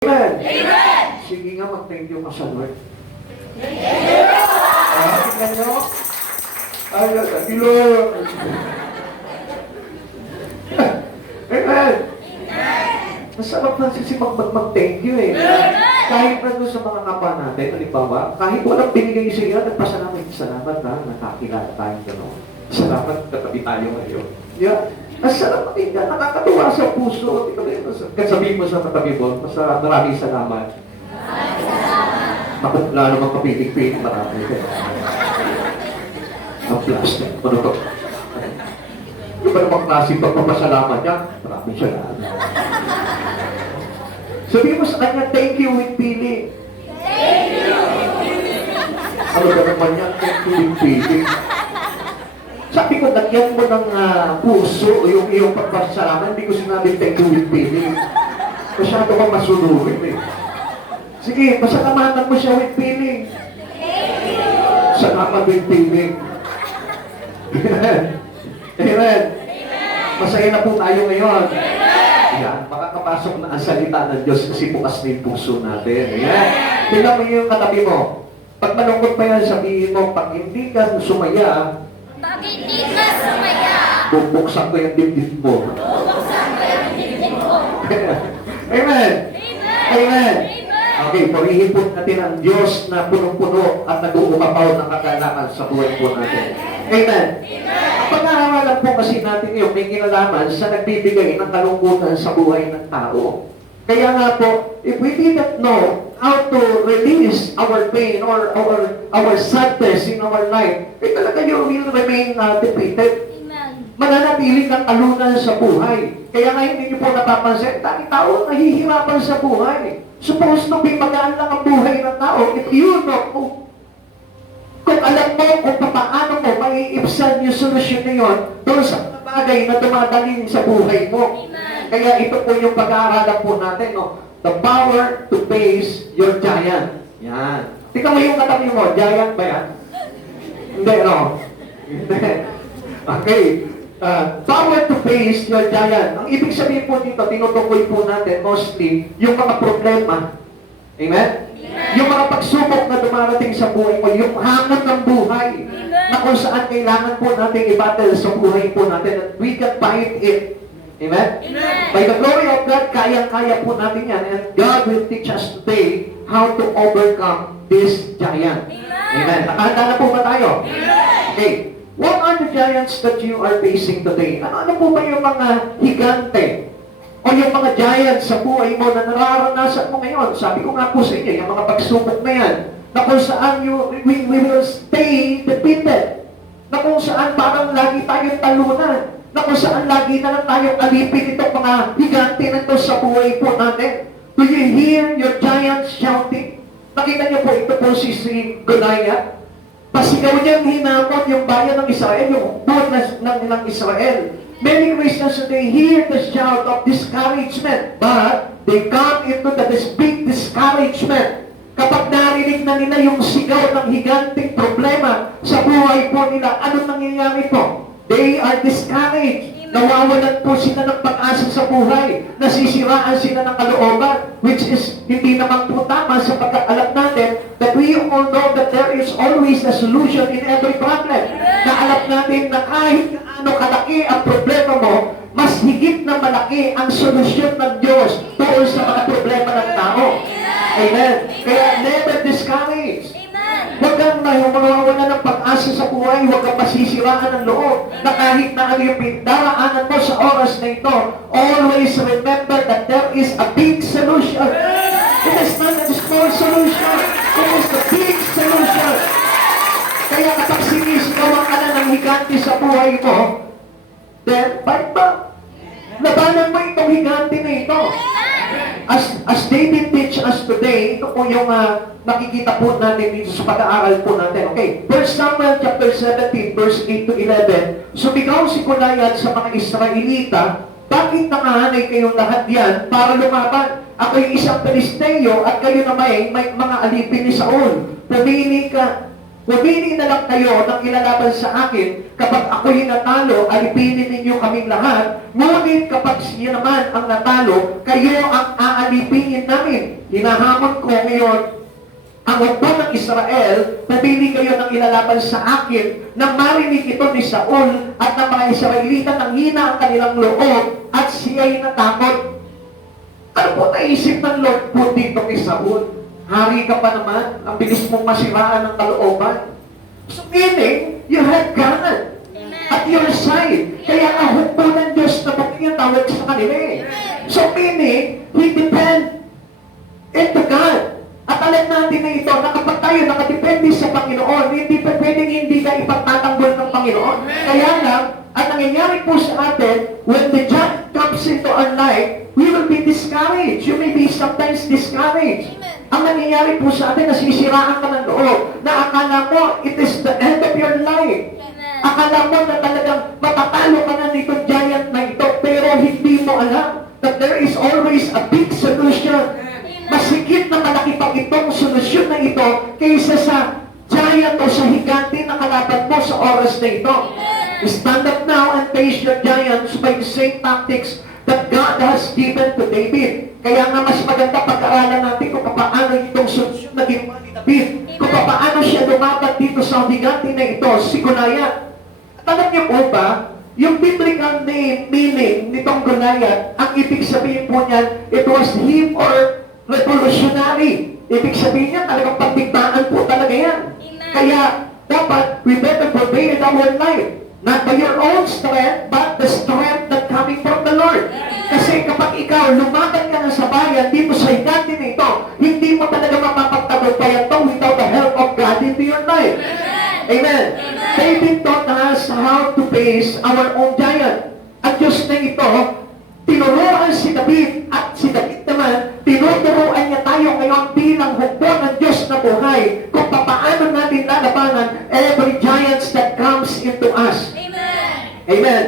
Amen. Amen! Sige nga, mag-thank you ka sa Lord. Amen! Tingnan nyo. Ay, thank you, Lord. Amen. Masarap na si mag-thank you eh. Kahit na doon sa mga kapwa natin, halimbawa, kahit walang binigay sa iyo, nagpasalamat, salamat na, nakakilala tayong gano'n. Salamat, katabi tayo ngayon. Yeah. Masarap pakinggan, nakakatuwa sa puso. Sabihin mo sa katabi mo, maraming salamat. Bakit lalo magkapiling-piling marami. Ang plastic. Ano to? Yung ba namang klaseng pagpapasalamat niya? Maraming salamat. Sabihin mo sa kanya, thank you with feeling. Thank you! Ano ba naman yan? Thank you with feeling. Sabi ko, nagyan mo ng puso yung iyong pagpapasalamat. Hindi ko sinabi thank you with feeling. Masyado kang masunurin eh. Sige, pasalamatan mo siya with feeling. Thank you! Salamat with feeling. Amen. Amen. Masaya na po tayo ngayon. Yan, makakapasok na ang salita ng Diyos kasi bukas na yung puso natin. Ayan. Tingnan mo yung katabi mo. Pag malungkot pa yan, sabihin mo, pag hindi ka sumaya, Pag hindi ka sumaya, bubuksan ko yung dibdib mo. bubuksan ko yung dibdib mo. Amen. Amen! Amen. Amen! Okay, purihin po natin ang Diyos na punong-puno at nag-uumapaw ng kagalakan sa buhay po natin. Amen. Ang pag-aaralan po kasi natin yun, may kinalaman sa nagbibigay ng kalungkutan sa buhay ng tao. Kaya nga po, if we didn't know how to release our pain or our sadness in our life, talaga you will remain defeated. Amen! Mananatili kang talunan sa buhay. Kaya nga hindi niyo po napapansin, tayong tao nahihirapan sa buhay. Supposed to be magaan lang ang buhay ng tao. If you know, kung alam mo kung paano mo maiibsan yung solusyon na yun doon sa mga bagay na dumadaling sa buhay mo. Amen! Kaya ito po yung pag-aaralan po natin, no? The power to face your giant. Yan. Tingnan mo yung katabi mo, giant ba yan? Hindi, no? Hindi. Okay. Power to face your giant. Ang ibig sabihin po dito, tinutukoy po natin mostly yung mga problema. Amen? Yung mga pagsubok na dumarating sa buhay mo, yung hamon ng buhay, na kung saan kailangan po natin i-battle sa buhay po natin, and we can fight it. Amen? Amen! By the glory of God, kayang-kaya po natin yan, and God will teach us today how to overcome this giant. Amen? Nakahanda na po ba tayo? Okay. What are the giants that you are facing today? Ano po ba yung mga higante o yung mga giants sa buhay mo na nararanasan mo ngayon? Sabi ko nga po sa inyo, yung mga pagsubok na yan, na kung saan we will stay defeated, na kung saan parang lagi tayong talunan, na kung saan lagi na lang tayong alipin itong mga higante na ito sa buhay po natin. Do you hear your giants shouting? Nakita niyo po ito po si Goliath. Pasigaw niyang hinamon yung bayan ng Israel, yung buwan ng Israel. Many Christians today hear the shout of discouragement, but they come into this big discouragement. Kapag narinig na nila yung sigaw ng higanting problema sa buhay po nila, anong nangyayari po? They are discouraged. Nawawalan po sila ng pag-asa sa buhay. Nasisiraan sila ng kalooban, which is hindi naman po tama sapagkat alam natin that we all know that there is always a solution in every problem. Na alam natin na kahit ano kalaki ang problema mo, mas higit na malaki ang solusyon ng Diyos tungkol sa mga problema ng tao. Amen. Kaya never discourage. Huwag kang mawawalan ng pag-asa sa buhay, huwag kang masisiraan ng loob, na kahit na ano yung pindaraanan mo sa oras na ito, always remember that there is a big solution. It is not a small solution. It is the big solution. Kaya kapag sinisigawan ka na ng higante sa buhay mo, then, fight ba? Labanan mo itong higante na ito. As David teach us today, ito po yung nakikita po natin dito sa pag-aaral po natin. Okay, 1 Samuel chapter 17, verse 8 to 11. Sumigaw si Goliath sa mga Israelita, bakit nangahanay kayong lahat yan para lumaban? Ako yung isang Pilisteo at kayo na may mga alipin ni Saul. Pumili na lang kayo ng ilalaban sa akin. Kapag ako'y natalo, alipinin ninyo kaming lahat Ngunit kapag siya naman ang natalo, kayo ang aalipingin namin. Hinahamon ko ngayon ang hukbo ng Israel, nabili kayo ng ilalaban sa akin, nang marinig ito ni Saul at ng mga Israelita nang hina ang kanilang loob at siya'y natakot. Ano po naisip ng Lord po dito kay Saul? Hari ka pa naman, ang bilis mong masiraan ng kalooban. So meaning, you had God at your side. Kaya ang hukbo ng Diyos na bukong tawag sa kanila eh. So meaning, he depend into God. At alam natin na ito, na kapag tayo nakadepende sa Panginoon, hindi pa pwedeng hindi ka ipagtatanggol ng Panginoon. Kaya lang, ang nangyayari po sa atin, when the judge comes into our life, we will be discouraged. You may be sometimes discouraged. Ang nangyayari po sa atin, nasisiraan ka ng loob, na akala mo, it is the end of your life. Akala mo na talagang matatalo ka na nito giant na ito, pero hindi mo alam that there is always a big solution. Masigit na malaki pa itong solusyon na ito kaysa sa giant o sa higante na kalaban mo sa oras na ito. Stand up now and face your giants by the same tactics that God has given to David. Kaya nga mas maganda pag-aralan natin kung paano itong solusyon na ginawa ni David. Kung paano siya lumaban dito sa higante na ito, si Goliath. At alam niyo po ba, yung biblical name, meaning nitong Goliath, ang ibig sabihin po niyan, it was him or revolutionary. Ibig sabihin niya, talagang pagdigmaan po talaga yan. Kaya, dapat, we better prevail our life. Not by your own strength, but the strength that coming from the Lord. Kasi kapag ikaw, lumaban ka na sa bayan, dito sa higante na ito, hindi mo talaga mapapagtagumpayan ito without the help of God into your life. Amen. David taught us how to face our own giant. At Diyos na ito, tinuruan si David at si David naman, tinuturuan niya tayo ngayon bilang hukbo ng Diyos na buhay kung paano natin lalabanan every giants that comes into us. Amen.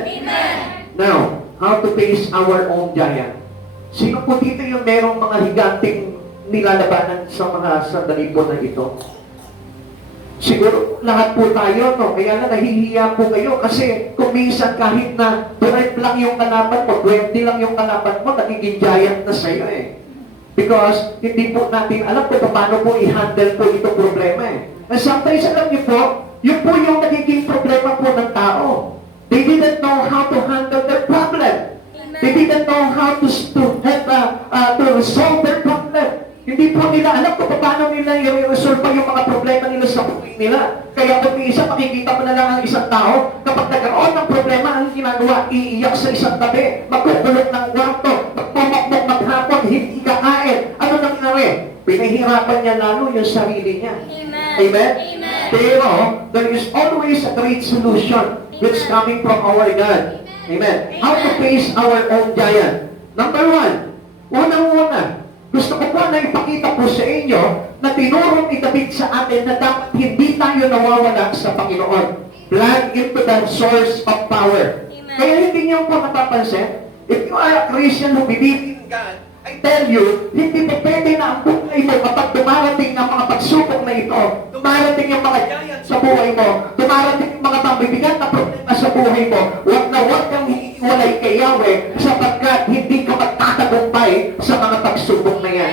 Now, how to face our own giant. Sino po dito yung merong mga higanting nilalabanan sa mga sandali po na ito? Siguro lahat po tayo, no? Kaya na nahihiya po kayo kasi kung minsan kahit na 12 lang yung kalaban mo, 20 lang yung kalaban mo, nagiging giant na sa'yo eh. Because hindi po natin alam kung paano po i-handle po itong problema eh. And sometimes alam niyo po, yun po yung nagiging problema po ng tao. They didn't know how to handle their problem. They didn't know how to resolve their problem. Hindi po nila alam kung paano nila i-resolve yung mga problema nila sa buhay nila. Kaya kung isa, makikita mo na lang ang isang tao, kapag nagkaroon ng problema, ang ginagawa, iiyak sa isang tabi, magkukulot ng kwarto, magpumokmok maghapon, hindi kakain. Ano nangyari? Pinahirapan niya lalo yung sarili niya. Amen? Pero, there is always a great solution which coming from our God. Amen? How to face our own giant. Number one, unang-una, gusto ko po na ipakita po sa inyo na tinuro ni David sa atin na dapat hindi tayo nawawala sa Panginoon. Plug into the source of power. Kaya hindi niyo po napapansin, if you are a Christian who believe in God, I tell you, hindi po pwede na ang buhay mo kapag dumarating ang mga pagsubok na ito, dumarating yung mga giant sa buhay mo, dumarating yung mga mabibigat na problema sa buhay mo, huwag kang hiwalay kay Yahweh sapagkat hindi ka magtatagumpay sa mga pagsubok na yan.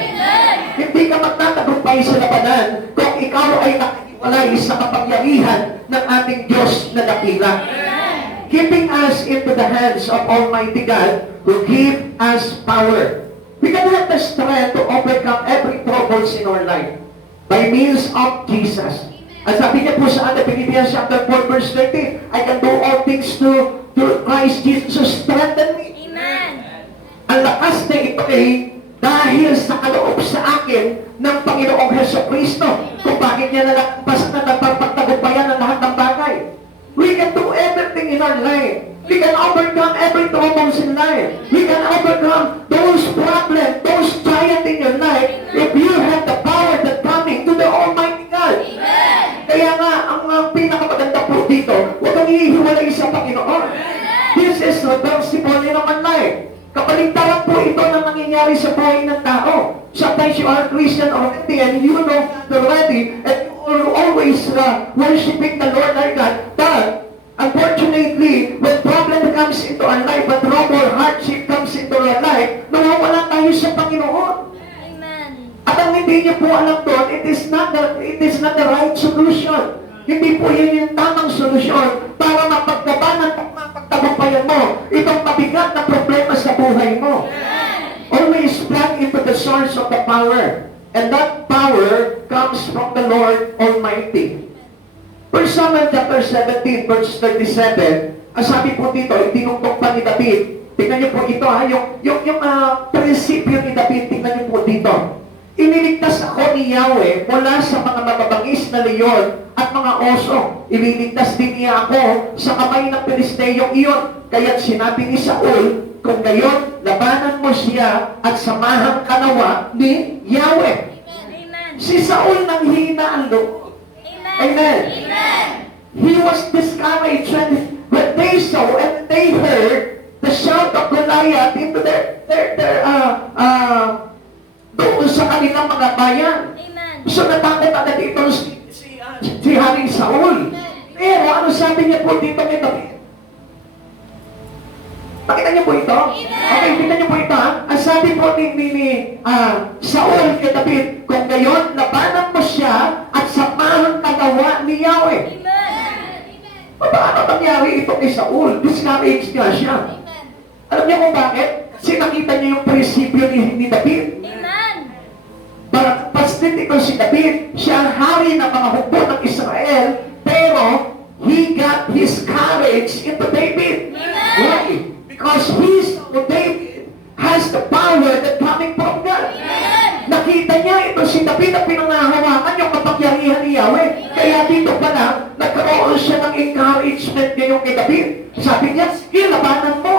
Hindi ka magtatagumpay sa labanan kung ikaw ay nakiwalay sa kapangyarihan ng ating Diyos na dakila. Keeping us into the hands of Almighty God who give us power. We can have the strength to overcome every troubles in our life by means of Jesus. At sabi niya po sa Philippians chapter 4 verse 20, I can do all things through Christ Jesus who strengthen me. Ang lakas na ito ay dahil sa kaloob sa akin ng Panginoong Jesucristo kung bakit niya nalagpas na nagpapagtagumpayan ng lahat ng bagay. We can do everything in our life. We can overcome every troubles in life. We can overcome those problems, those giants in your life if you have the power that coming to the Almighty God. Kaya nga, ang pinakamaganda po dito, huwag kang ihiwalay sa Panginoon. This is the principle in our life. Kapaligtaran po ito ng nangyayari sa buhay ng tao. Sometimes you are a Christian already and you know already and you are always worshiping the Lord our God. But Unfortunately, when problem comes into our life, when trouble, hardship comes into our life, nawawala tayo sa Panginoon. Amen. At ang hindi niyo po alam doon, it is not the right solution. Hindi po yun yung tamang solusyon para mapaglabanan at mapagtagumpayan mo itong mabigat na problema sa buhay mo. Always plug into the source of the power. And that power comes from the Lord Almighty. 1 Samuel chapter 17, verse 37, ang sabi po dito, itinungtong pa ni David. Tingnan niyo po ito ha, yung prinsipyo ni David, tingnan niyo po dito. Iniligtas ako ni Yahweh mula sa mga mababangis na leyon at mga oso. Ililigtas din niya ako sa kamay ng Pilisteyong iyon. Kaya't sinabi ni Saul, kung gayon, labanan mo siya at samahan ka nawa ni Yahweh. Amen. Si Saul nanghina ang loob. Amen. Amen. He was discouraged when they saw and they heard the shout of Goliath into doon sa kanilang mga bayan. Amen. So natakot agad ito si Haring Saul. Pero ano sabi niya po dito kay David? Nakita niyo po ito? Okay, tingnan niyo po ito ha. Ang sabi po ni Saul kay David, kung gayon, labanan mo siya at samahan kagawa ni Yahweh. Amen. Paano nangyari ito kay Saul? Discouraged nga siya. Amen. Alam niyo kung bakit? Kasi nakita niyo yung prinsipyo ni David. Amen. Paslit ito si David, siya ang hari ng mga hukbo ng Israel, pero he got his courage into David. Amen. Why? Because David has the power that coming from God. Amen. Nakita niya ito si David na pinangahawakan yung kapangyarihan ni Yahweh. Kaya dito pa lang, nagkaroon siya ng encouragement niya yung kay David. Sabi niya, sige, labanan mo.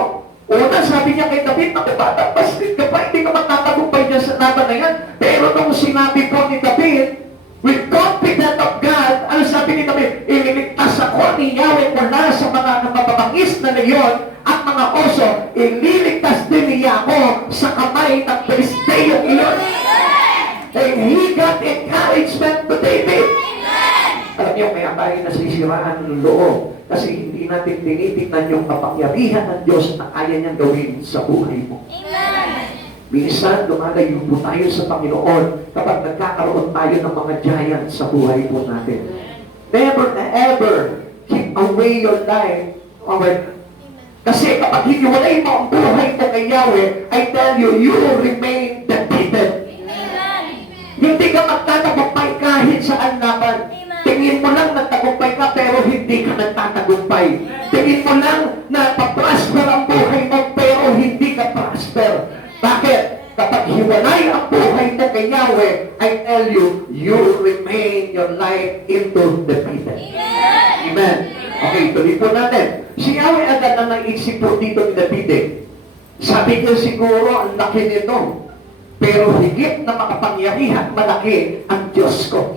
Una, sabi niya kay David, nakabata, paslit ka pa, hindi ka magtatagumpay niya sa laban na yan. Pero nung sinabi po ni David, with confidence of God, ano sabi ni David? Ililigtas ako ni Yahweh mula sa mga mababangis na leyon at mga oso. Ililigtas din niya ako sa kamay ng Pilisteyong iyon. And he got encouragement to David. Alam niyo, kaya tayo nasisiraan ng loob. Kasi hindi natin tinitingnan yung kapangyarihan ng Diyos na kaya niyang gawin sa buhay mo. Amen. Minsan, lumalayo po tayo sa Panginoon kapag nagkakaroon tayo ng mga giants sa buhay po natin. Never na ever keep away your life. Kasi kapag hiniwalay mo ang buhay mo kay Yahweh, I tell you, you will remain defeated. Amen. Hindi ka magtatagumpay kahit saan laban. Tingin mo lang nagtagumpay ka pero hindi ka nagtatagumpay. Tingin mo lang na pa-prosper ang buhay mo pero hindi ka prosper. Bakit? Kapag hiwalay ang buhay mo kay Yahweh, I tell you, you remain your life into defeated. Amen. Okay, tuloy po natin. Si Yahweh agad na naisip po dito ni David. Sabi niya siguro ang laki nito. Pero higit na makapangyarihan, malaki ang Diyos ko.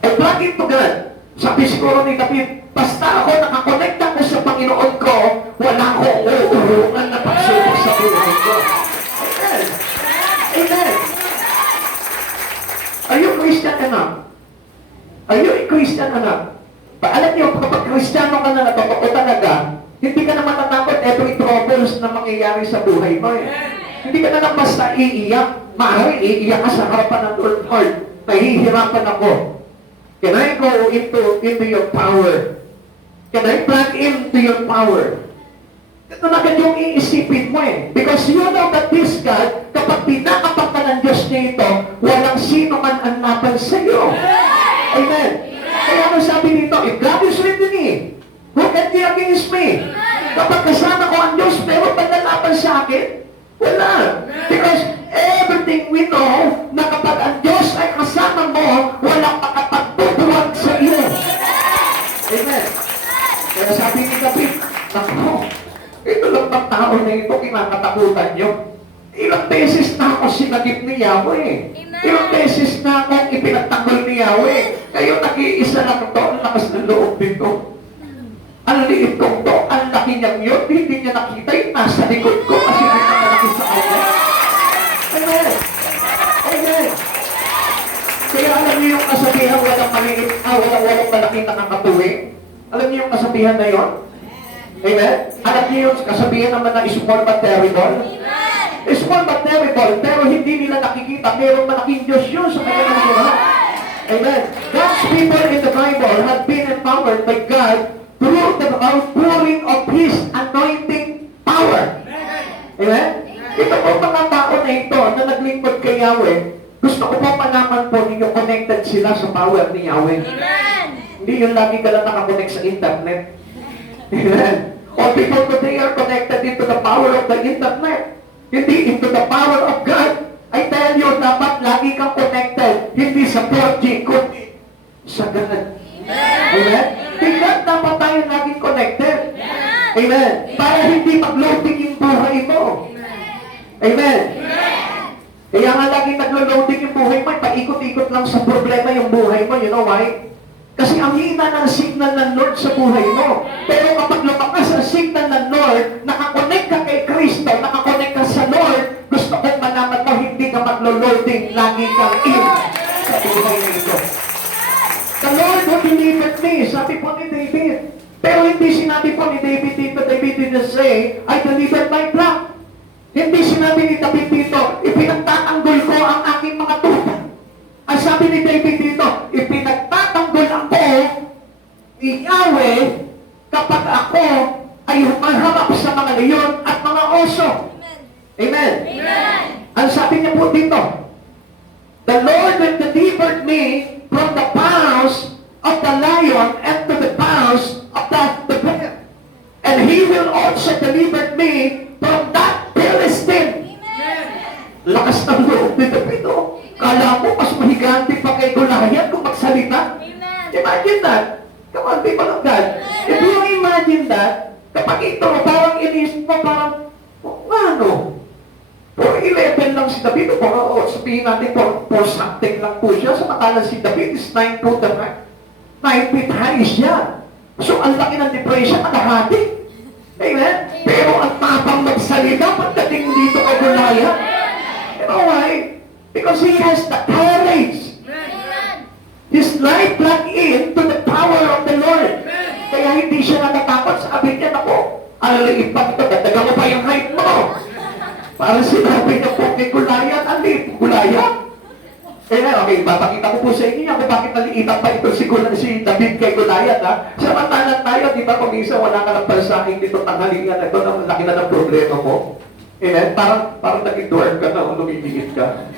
Eh, bakit po ganun? Sabi siguro ni David, basta ako nakakonekta ko sa Panginoon ko, wala akong uurungan na pagsubok sa buhay ko. Amen. Amen. Are you Christian enough? Are you a Christian enough? Alam niyo, kapag Kristiyano ka na totoo talaga, hindi ka na matatakot every troubles na mangyayari sa buhay mo. Hindi ka na lang basta iiyak. Maaari iiyak ka sa harapan ng Lord. Nahihirapan ako. Can I go into your power? Can I plug into your power? Ito na agad yung iisipin mo eh. Because you know that this God, kapag pinakapat ka ng Diyos niya ito, walang sino man ang laban sa iyo. Amen. Kaya ano sabi dito? If God is with me, who can be against me? Kapag kasama ko ang Diyos, meron ba nalaban sa akin? Wala. Because everything we know, na kapag ang Diyos ay kasama mo, walang makapagbubuwag sa iyo. Amen. Kaya sabi ni David, naku, ito lang bang tao na ito, kinakatakutan nyo? Ilang beses na ako sinagip ni Yahweh. Ilang beses na akong ipinagtanggol ni Yahweh. Kayo nag-iisa lang ito, ang lakas ng loob dito. Ang liit kong to, ang laki niyang yun, hindi niya nakita yung nasa likod ko kasi hindi niya malaki sa kanya. Amen. Amen. Kaya alam niyo yung kasabihan, walang malaki nakakatuwi. Alam niyo yung kasabihan na yon? Amen? Alam niyo yung kasabihan naman na small but terrible? Small but terrible, pero hindi nila nakikita. Merong malaking Diyos yun sa kanilang buhay. Amen? God's people in the Bible have been empowered by God through the outpouring of His anointing power. Amen? Ito po mga tao na ito na naglingkod kay Yahweh, gusto ko po malaman po ninyo connected sila sa power ni Yahweh. Hindi yung lagi ka lang nakakonect sa internet. Amen? All people today are connected into the power of the internet. Hindi into the power of God. I tell you, dapat lagi kang connected. Hindi sa 4G, kundi sa God. Amen? Kay God dapat tayo laging connected. Amen? Para hindi mag-loading yung buhay mo. Amen? Kaya nga lagi naglo-loading yung buhay mo, paikot-ikot lang sa problema yung buhay mo. You know why? Kasi ang hina ng signal ng Lord sa buhay mo. Pero kapag lumakas ang signal ng Lord, nakakonect ka kay Kristo, nakakonect ka sa Lord, gusto kong malaman mo, hindi ka maglo-loading, lagi kang in sa buhay na ito. The Lord who delivered me, sabi po ni David. Pero hindi sinabi po ni David dito, David didn't say, I delivered my flock. Hindi sinabi ni David dito, ipinagtatanggol ko ang aking mga tupa. Ang sabi ni David dito, ipinagtatanggol ako ni Yahweh kapag ako ay humaharap sa mga leyon at mga oso. Amen. Ang sabi niya po dito, the Lord will deliver me from the paws of the lion and to the paws of the bear. And He will also deliver me from that Philistine. Lakas ng loob ni David. Kala mo mas mahigante pa kay Goliath kung magsalita. Imagine that. Come on, people of God. If you imagine that, kapag ito, parang inisip mo, parang, ano? 4'11 lang si David, o sabihin natin, 4 something lang po siya, samantalang si David is 9 foot the right. 9 feet high siya. So, ang laki ng depression, kalahati. Amen? Pero ang tapang magsalita, pagdating dito kay Goliath, you know why? Because he has the courage. His life plugged in to the power of the Lord. Kaya hindi siya natatakot. Sabi niya, ako, alaliit pa ito, dagdagan mo pa yung height mo. Parang sinabi niya po kay Goliath, alit, Goliath. Okay, papakita ko po sa inyo kung bakit naliitan pa ito si David kay Goliath, ha? Samantalang tayo, di ba, kung minsan wala ka ng balsahing dito, tanghalingan, ito, laki na ng problema mo. Amen? Parang nag-dwarf ka na o lumiliit ka.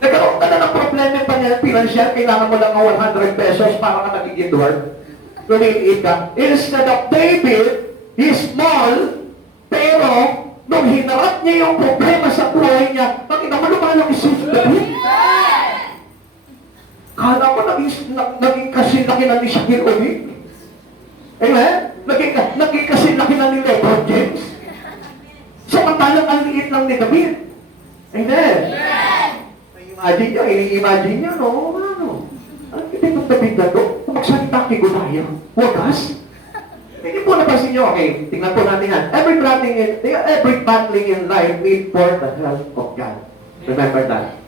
Nagkaroon ka na ng problema pa niya, financial, kailangan mo lang ng 100 pesos para ka nagiging dwarf. Lumiliit ka. Instead of David, he's small, pero nung hinarap niya yung problema sa buhay niya, nakita mo lumalaki si David. Kala mo naging kasilaki na ni Shaquille O'Neal. Amen? Naging kasilaki na ni LeBron James. Samantalang ang liit lang ni David. Amen? Imagine nyo, ini-imagine nyo, no? Ano? Ang ibig ng David na to? Kung magsalita kay Goliath, wagas? Hindi po napansin nyo, okay, tingnan po natin yan. Every battling in life need for the help of God. Remember that.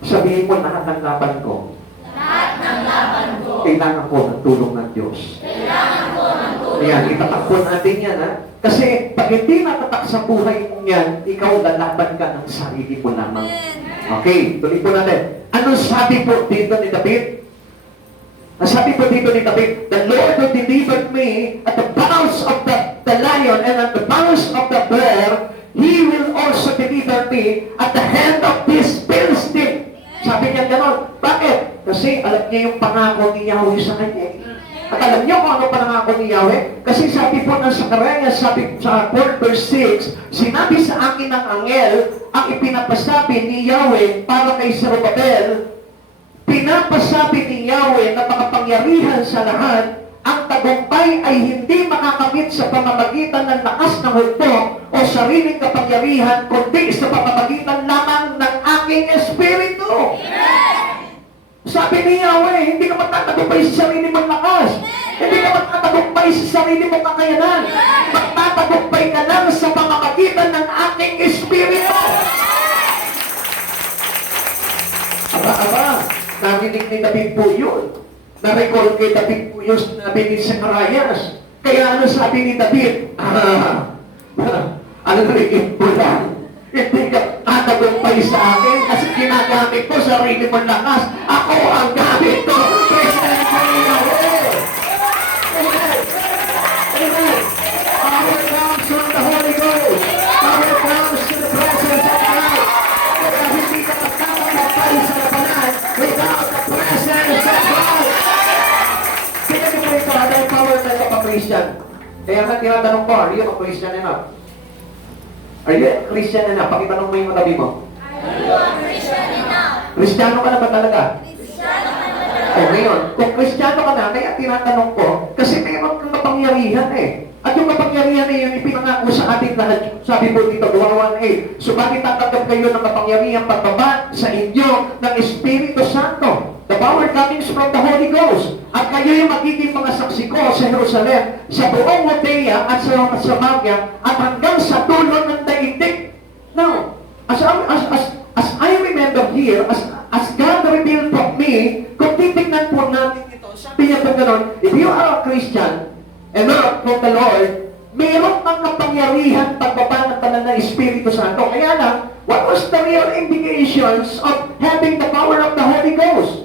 Sabihin mo, lahat ng laban ko. Kailangan ko ng tulong ng Diyos. Ayan, itatak po natin yan, ha? Kasi pag hindi natatak sa buhay mo yan, ikaw lalaban ka ng sarili mo lamang. Okay, tuloy po natin. Ano sabi po dito ni David? Ang sabi po dito ni David, the Lord will deliver me at the paws of the lion and at the paws of the bear. He will also deliver me at the hand of this Philistine. Sabi niya gano'n. Bakit? Kasi alam niya yung pangako ni Yahweh sa kanya. At alam niyo kung ano pangako ni Yahweh? Kasi sabi po ng Zacarias, sabi sa 4 verse 6, sinabi sa akin ng anghel, ang ipinapasabi ni Yahweh para kay Zerubbabel, pinapasabi ni Yahweh na makapangyarihan sa lahat, ang tagumpay ay hindi makakamit sa pamamagitan ng lakas ng hukbo o sariling kapangyarihan, kundi sa pamamagitan lamang ng aking espiritu. Sabi ni Yahweh, hindi ka magtatagumpay sa sarili mong lakas. Hindi ka magtatagumpay sa sarili mong kakayanan. Magtatagumpay ka lang sa pamamagitan ng aking espiritu. Aba, narinig ni David po yun. Na-recall kay David po yung sinabi ni Zacarias. Kaya ano sabi ni David? Ano rin mo lang? Hindi ka tatagumpay sa akin kasi ginagamit ko sarili mong lakas. Ako ang gamit ko. Present ko Yahweh. Amen. Amen. Power comes from the Holy Ghost. Power comes to the presence of God. Kaya hindi ka tatagumpay sa labanan without the presence of God. Tingnan niyo po ito, ano yung power na ito pa-Christian? Kaya nga tinatanong ko, are you a Christian enough? Are you a Christian enough? Pakitanong mo yung katabi mo. Are you a Christian enough? Kristiyano ka na ba talaga? Kristiyano ka na O ngayon, kung Kristiyano ka na, kaya tinatanong ko, kasi mayroon kang kapangyarihan eh. At yung kapangyarihan na yun, ipinangako sa ating lahat. Sabi po dito, Gawa 1:8, subalit tatanggap kayo ng kapangyarihan pagbaba sa inyo ng Espiritu Santo. The power coming from the Holy Ghost. At kayo yung magiging mga saksi ko sa Jerusalem, sa buong Judea at sa Samaria, at hanggang sa dulo ng daigdig. Now, as I remember here, as God revealed to me, kung titignan po natin ito, sabi niya po gano'n, if you are a Christian, and not from the Lord, mayroon kang kapangyarihan pagbaba ng tanan ng Espiritu Santo. Kaya lang, what was the real indications of having the power of the Holy Ghost?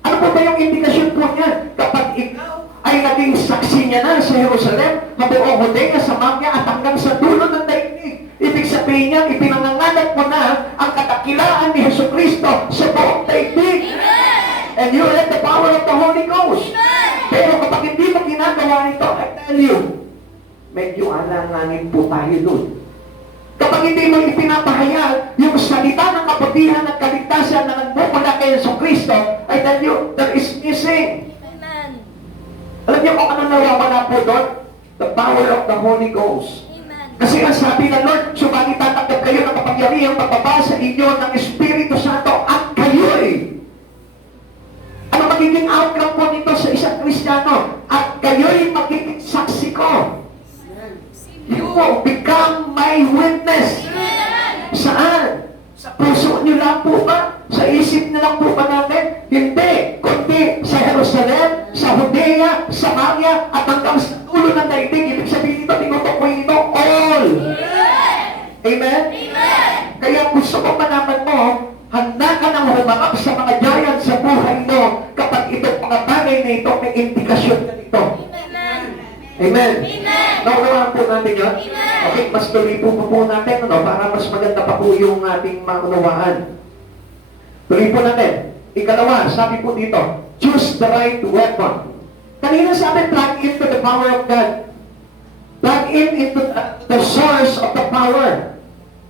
Ano po ba yung indikasyon po niya? Kapag ikaw ay naging saksi niya na sa Jerusalem, sa buong Judea, Samaria, at hanggang sa dulo ng daigdig. Ibig sabihin niya, ipinangangalat mo na ang katakilaan ni Jesucristo sa buong daigdig. And you have the power of the Holy Ghost. Pero kapag hindi mo ginagawa ito, I tell you, medyo alanganin po tayo dun. Kapag hindi mo ipinapahayag yung salita ng kabutihan at kaligtasan na nagmumula kay Jesucristo, I tell you, there is missing. Amen. Alam niyo kung ano nawawala po doon? The power of the Holy Ghost. Amen. Kasi ang sabi ng Lord, subalit tatanggap kayo ng kapangyarihan pagbaba sa inyo ng Espiritu Santo at kayo'y ano magiging outcome po nito sa isang Kristiyano? At kayo'y magiging saksi ko. You will become my witness. Saan? Sa puso niyo lang po ba? Sa isip niyo lang po ba natin? Hindi. Kundi sa Jerusalem, sa Judea, Samaria, at hanggang sa dulo ng daigdig. Ibig sabihin nito, tinutukoy nito, all. Amen? Kaya gusto ko malaman mo, handa ka nang humarap sa mga giant sa buhay mo kapag itong mga bagay na ito may indikasyon ka dito. Amen. Naunawaan po natin yun? Okay, mas tuloy po natin para mas maganda pa po yung ating maunawaan. Tuloy po natin. Ikalawa, sabi po dito, choose the right weapon. Kanina sabi, plug into the power of God. Plug into the source of the power.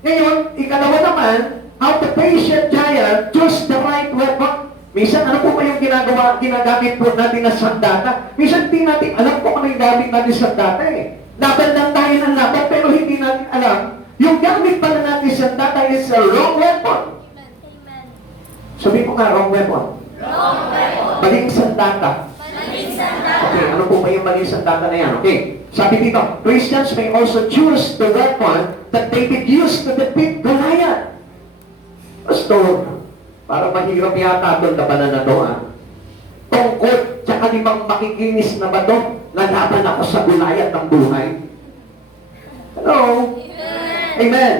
Ngayon, ikalawa naman, how to face your giant, choose the right weapon. Minsan, ano po ba yung ginagamit po natin na sandata? Minsan, hindi natin alam kung ano yung gamit natin sandata eh. Laban lang tayo ng laban, pero hindi natin alam. Yung gamit pala natin sandata is a wrong weapon. Amen. Sabi ko nga, wrong weapon. Wrong weapon. Maling sandata. Maling sandata. Okay, ano po ba yung maling sandata na yan? Okay, sabi dito, Christians may also choose the weapon that David used to defeat Goliath. Pastor, para mahirap yata doon labanan na doon. Tungkod, tsaka 5 makikinis na bato, lalaban ako sa Goliath ng buhay. Hello? Amen.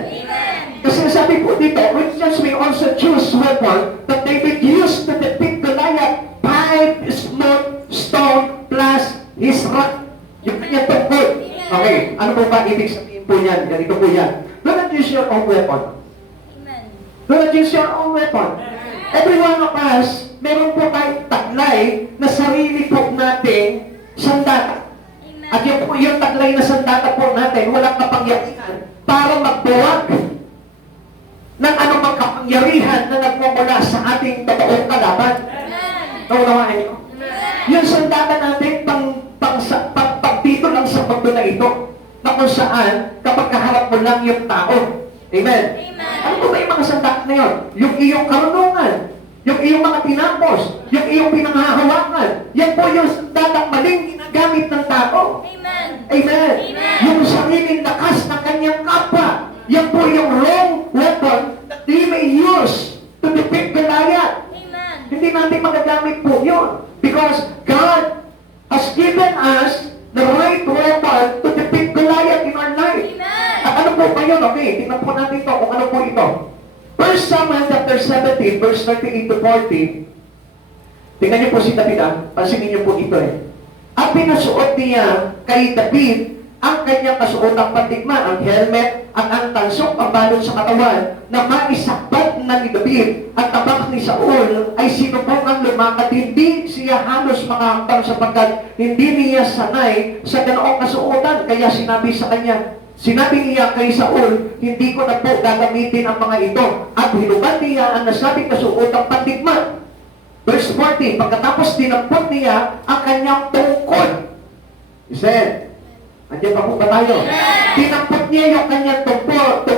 Kasi sabi po dito, Christians may also choose weapon that David used to defeat Goliath, 5 smooth stone plus his rod. Yung kanya tungkod. Okay, ano po ba ibig sabihin po yan? Ganito po yan. Do not use your own weapon. Do not use your own weapon. Every one of us, meron po tayong taglay na sarili po nating sandata. At yung po yung taglay na sandata po natin, walang kapangyarihan para magbuwag ng anumang kapangyarihan na nagmumula sa ating totoong kalaban. Naunawaan niyo? Yung sandata natin, pagdito lang sa mundo na ito, na kung saan, kapag kaharap mo lang yung tao. Amen? Ano po ba yung mga sandata na yun? Yung iyong karunungan, yung iyong mga tinapos, yung iyong pinanghahawakan, yan po yung sandatang maling ginagamit ng tao. Amen? Yung sariling lakas ng kanyang kapwa, yan po yung wrong weapon that they may use to defeat Goliath. Hindi natin magagamit po yun. Because God has given us the right weapon to defeat Goliath in our life. Amen. At ano po ba yun? Okay, tingnan po natin ito kung ano po ito. 1 Samuel chapter 17, verse 38 to 40. Tingnan niyo po si David, pansinin niyo po ito At pinasuot niya kay David ang kanyang kasuotang pandigma, ang helmet at ang tansok pambalot sa katawan na maisakbat na ni David at tabak ni Saul ay sinubong ang lumakad. Hindi siya halos makahambang sapagkat hindi niya sanay sa ganoong kasuotan. Kaya sinabi niya kay Saul, hindi ko na po gagamitin ang mga ito. At hinubad niya ang nasabing kasuotang pandigma. Verse 40, pagkatapos dinampot niya ang kanyang tungkod. He said, andiyan pa po ba tayo? Dinampot niya yung kanyang tungkod,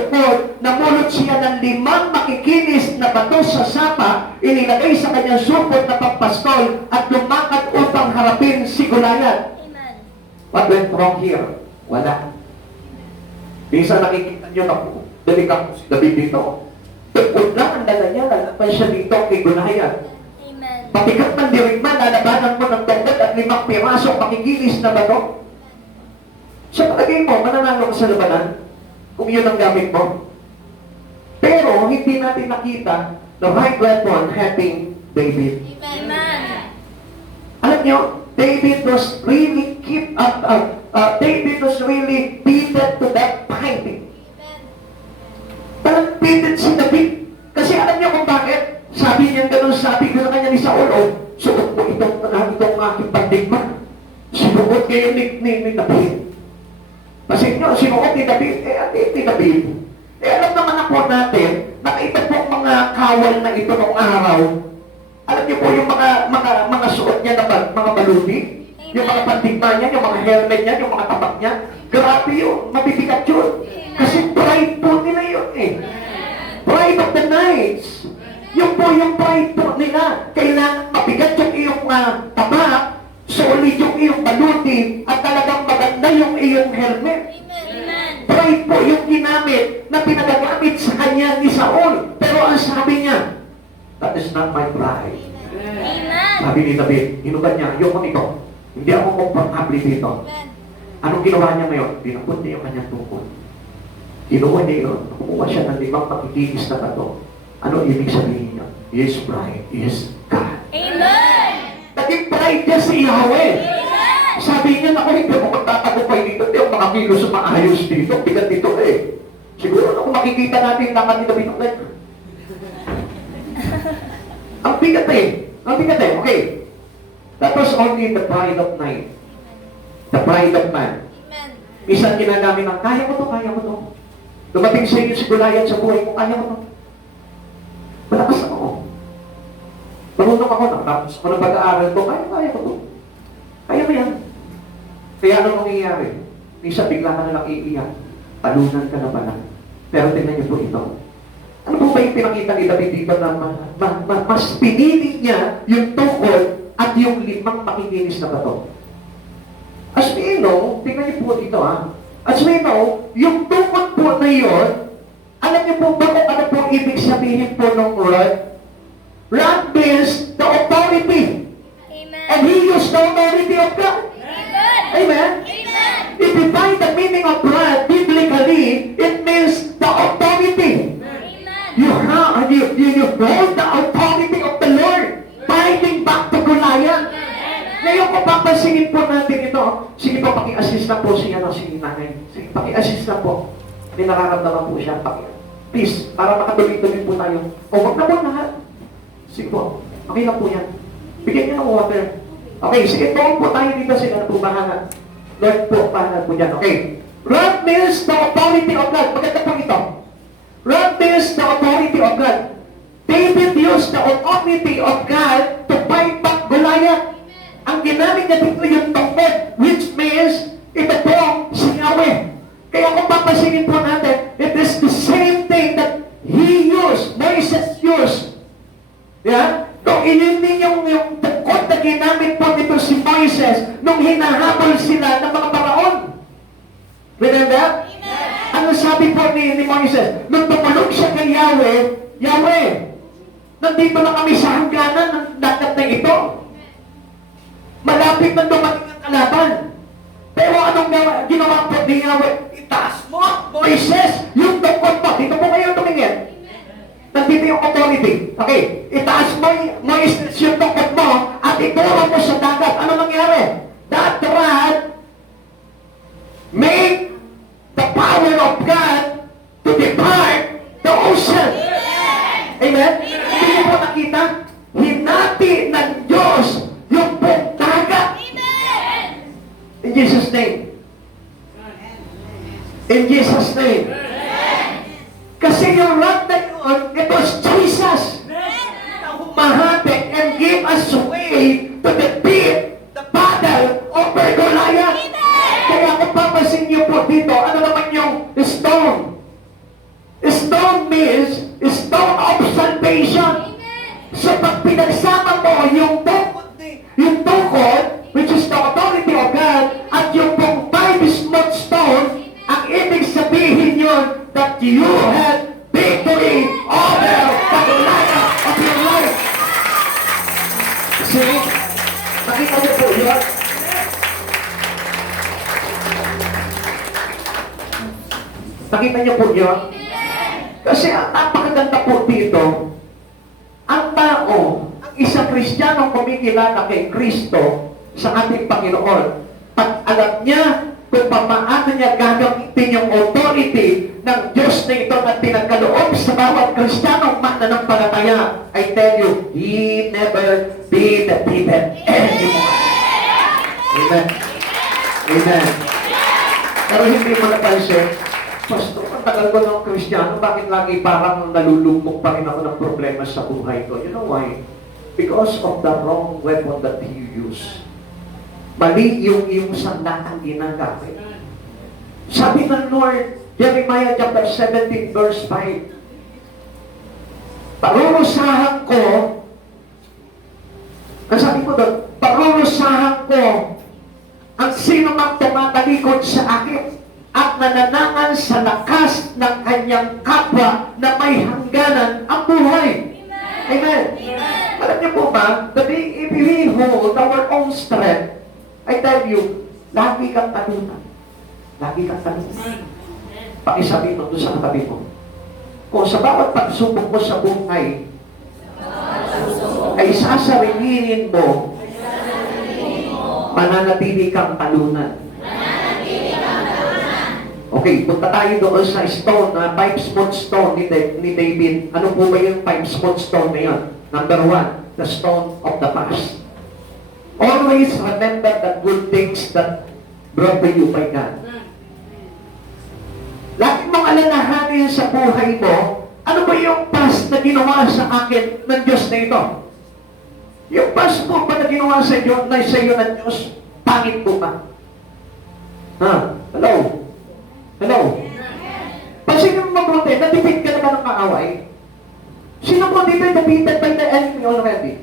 namulot siya ng 5 makikinis na bato sa sapa, inilagay sa kanyang supot na pagpastol at lumakad upang harapin si Goliath. Amen. What went wrong here? Wala. Minsan nakikita niyo na po, delikang si David dito. Tungkod lang ang dala niya, lalaban siya dito kay Goliath. Amen. Patikat ng dirigman, lalabanan mo ng tungkod at 5 pirasong makikinis na bato. Sa palagay mo, mananalo ka sa labanan kung yun ang gamit mo. Pero hindi natin nakita the right weapon helping David. Amen. Alam nyo, David was really David was really beaten to that fighting. Parang beaten si David. Kasi alam nyo kung bakit? Sabi niya ganun, sabi ko sa kanya ni Saul, suot mo itong aking pandigma. Sinuot kayo ni David. Kasi nyo, sinuot ni David, ni David. Alam naman ako natin, nakita po mga kawal na ito noong araw. Alam niyo po yung mga suot niya na mga baluti, yung mga pandigma niya, yung mga helmet niya, yung mga tapak niya. Grabe yun, mabibigat yun. Kasi pride po nila yun Pride of the knights. Yung po yung pride po nila. Kailangan mabigat yung iyong tabak, solid yung iyong baluti, at talagang maganda yung iyong helmet. Amen. Pride po yung ginamit na pinagagamit sa kanya ni Saul. Pero ang sabi niya, that is not my pride. Amen. Sabi ni David, hinubad niya, ayoko nito. Hindi ako komportable dito. Amen. Anong ginawa niya ngayon? Dinapot niya yung kanyang tungkod. Kinuha niya yun. Kumuha siya ng 5 pakikinis na bato. Ano ibig sabihin niya? He is pride. He is God. Amen. Naging pride niya si Yahweh. Amen. Sabi niya, naku, hindi ako magtatagumpay dito. Hindi ako makakilos sa maayos dito. Bigat dito Siguro kung makikita natin lakad ni David ulit. Ang bigat Ang bigat Okay. That was only the pride of night. The pride of man. Amen. Minsan ginagamit ng, kaya ko to. Dumating sa inyo si Goliath sa buhay mo, kaya ko to. Malakas ako. Marunong ako, nakatapos ako ng pag-aaral ko, kaya ko to. Kaya mo yan. Kaya anong nangyayari? Minsan bigla ka na lang iiyak. Talunan ka na pala. Pero tingnan niyo po ito. Ano po ba yung pinakita ni David dito na mas pinili niya yung tungkol at yung 5 makikinis na bato? As we know, tingnan niyo po dito As we know, yung tungkol po na yun, alam niyo po ba kung ano po ibig sabihin po ng rod? Rod means the authority. Amen. And he used the authority of God. Amen. Amen? Amen. If you find the meaning of rod biblically, it means the authority. Amen. You hold the authority of the Lord, fighting back to Goliath. Ngayon kung papansinin po natin ito, sige po, paki-assist na po siya si nanay. Sige, paki-assist na po. May nararamdaman po siya. Please, para makatuloy-tuloy po tayo. O, wag na po lahat. Sige po, okay lang po yan. Bigyan niyo ng water. Okay, sige, tuon po tayo dito. Sila na po bahala. Lord po, bahala po dyan. Okay. Rod means the authority of God. Maganda po ito. Rod means the authority of God. David used the authority of God to fight back Goliath. Ang ginamit niya dito yung tungkod, which means ito po si Yahweh. Kaya kung papasinin po natin, it is the same thing that he used, Moses used. Yeah? Kung inunin yung tungkod na ginamit po dito si Moses nung hinahabol sila ng mga paraon. Remember? Ano sabi po ni Moses? Nung tumulog siya kay Yahweh, nandito na kami sa hangganan ng dagat na ito. Malapit na dumating ang kalaban. Pero anong ginawa po ni Yahweh? Itaas mo, Moises, yung tungkod mo. Dito po kayo tumingin. Nandito yung authority. Okay, itaas mo, Moises, yung tungkod mo at ituro mo sa dagat. Ano nangyari? That rod made the power of God to depart the ocean. Amen? Hindi niyo po nakita? Hinati ng Diyos yung buong dagat. In Jesus' name. In Jesus' name. Kasi yung rod na yun, it was Jesus na humahati and give us way to defeat the battle over Goliath. Kaya kung papasin niyo po dito, ano naman yung stone? Stone means stone of salvation. So pag pinagsama mo yung tukod, which is the authority of God, at yung pong 5 smooth stone, ang ibig sabihin yun that you have victory over the Goliath of your life. See? Nakita niyo po yun? Nakita niyo po yun? Kasi ang napakaganda po dito, ang tao, ang isang Kristiyanong kumikilala kay Kristo sa ating Panginoon, pag alam niya kung paano niya gagamitin yung authority ng Diyos na ito na pinagkaloob sa bawat Kristiyanong mananampalataya, I tell you, he never be defeated anymore. Amen. Amen. Pero hindi mo napansin, Pastor, ang tagal ko ng Kristiyano, bakit lagi parang nalulugmok pa rin ako ng problema sa buhay ko? You know why? Because of the wrong weapon that you use. Mali yung iyong sandatang ginagamit. Sabi ng Lord, Jeremiah chapter 17 verse 5, parurusahan ko, ang sabi ko doon, parurusahan ko ang sino mang tumatalikod sa akin at nananangan sa lakas ng kanyang kapwa na may hangganan ang buhay. Amen. Alam niyo po ba, that if we hold our own strength, I tell you, lagi kang talunan. Lagi kang talunan. Pakisabi mo doon sa katabi mo. Kung sa bawat pagsubok mo sa buhay, ay sasarilinin mo, mananatili kang talunan. Okay, punta tayo doon sa stone, 5 smooth stone ni David. Ano po ba yung 5 smooth stone na yun? Number 1, the stone of the past. Always remember the good things that brought to you by God. Lagi mong alalahanin sa buhay mo, ano ba yung past na ginawa sa akin ng Diyos na ito? Yung past po ba na ginawa sa iyo ng Diyos, pangit po ba? Ha? Hello? Hello? Pansinin mo mabuti, natipid ka na ba ng kaaway? Sino po dito defeated by the enemy already?